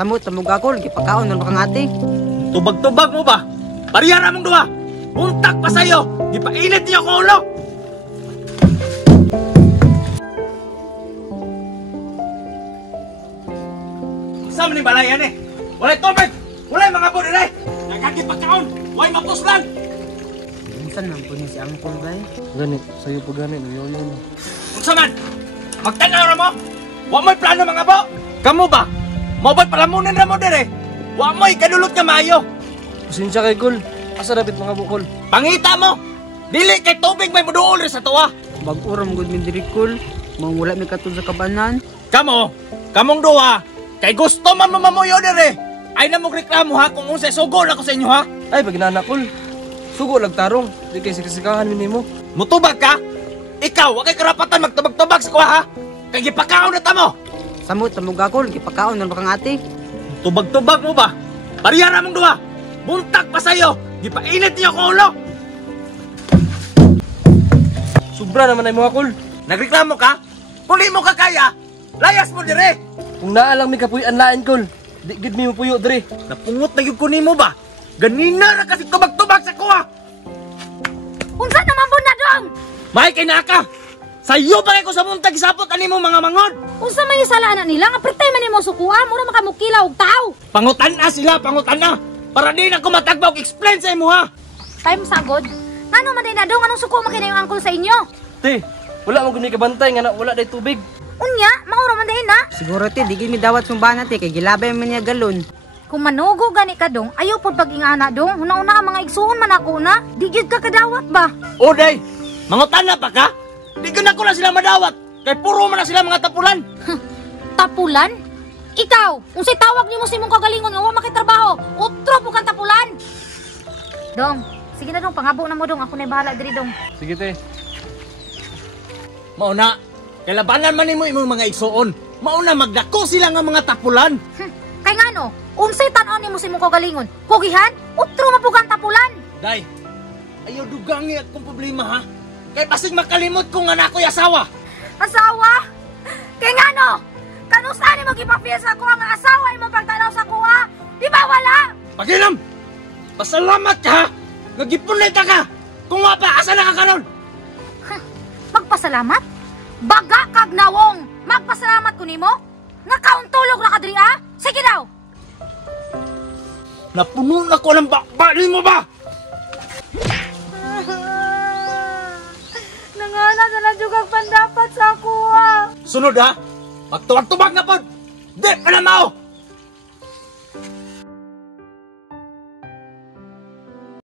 Samot sa mugakol, gipakaon ng bakangati. Tubag-tubag mo ba? Pariyara mong duwa! Buntak pa sa'yo! Gipainit niyo ko ulo! Saan ni balayan eh? Walay tubig! Walay mga bunin eh! Nagkakipagkaon! Walay mapuslan! Minsan lang po niya si Angkol, bay. Gani, sa'yo pa gani, uyo na. Unsa man? Magtanaw ra mo? Wa mo'y plano mga bo? Kamu ba? Mabot palamunan ra mo dire? Wa mo'y kadulot nga maayo! Pasensya kay Kol. Asa dapat mga bukol? Pangita mo! Dili kay tubig may muduol sa tuwa! Bag-uram gud min diri kol. Mawala mi katud sa kabanan. Kamong duha, kay gusto man mamamuyo dire! Ay na mong reklamo ha kung unsay sugo na ko sa inyo ha! Ay, pag inanak Kol. Sugo lang tarong. Di kay sikasikahan mo. Mutubag ka? Ikaw, wa kay karapatan magtubag-tubag sa kuha ha! Kay gipakaon na tamo! Samot sa mugakol, gipakaon ng bakangati. Tubag-tubag mo ba? Pariyara mong duha! Buntak pa sa'yo! Gipainit niyo ko ulo! Sobra naman ay mga Kol. Nagreklamo ka? Kung di mo ka kaya, layas mo dire! Kung naalang mi kapuy-an lain Kol. Di gid mi mo puyo dre. Napungot na yung kunin mo ba? Ganina na kasi tubag-tubag sa kuha! Unsa naman po na dong? May kinaka! Sa'yo ba kayo sa muntag isapot ani mo mga mangod? Unsa may salaan nila nga pretay man nimo sukuha mura makamukila og tao. Pangutan na sila, pangutan na! Para di na ko matagbaw explain sa imo ha! Time sagod. Ngano man day na dong anong suko makina yung angkol sa inyo? Te, wala mo guni kabantay nga na wala day tubig. Unya, maura man day na. Siguro te, di gid mi dawat sumbanat te kay gilabay man niya galon. Kung manugo gani ka dong, ayaw pod pag-ingana dong. Una-una ang mga igsuon man ako na. Di gyud ka kadawat ba? Oday! Mangutan na pa ka? Di ka na ko na sila madawat! Kay puro man na sila mga tapulan! Tapulan? Ikaw, unsay tawag nimo sa imong kagalingon nga wa makitrabaho? Utro po kang tapulan. Dong, sige na dong, pangabo na mo dong. Ako na bahala diri dong. Sige te. Mauna, kailabanan man nimo imong mga igsuon. Mauna magdako sila nga mga tapulan. Kay ngano, unsay tan-on nimo sa imong kagalingon? Hugihan? Utro man po kang tapulan. Day, ayaw dugangi akong problema ha. Kay pasig makalimot ko nga na ako'y asawa. Asawa? Kay ngano? Kanusta ni mo gipapil sa kuha nga asawa imong pagtanaw sa kuha? Di ba wala? Pagilam! Pasalamat ka ha! Nagipunay ka ka! Kung nga pa, asa na ka karon? Magpasalamat? Baga kag nawong! Magpasalamat ko nimo? Nga kauntulog na kadri ah? Sige daw! Napuno na ko ng bakbali mo ba? Nangana sa nadugag pandapat sa kuha! Sunod ha! Magtuwag-tubag na pod! Di pa na mao!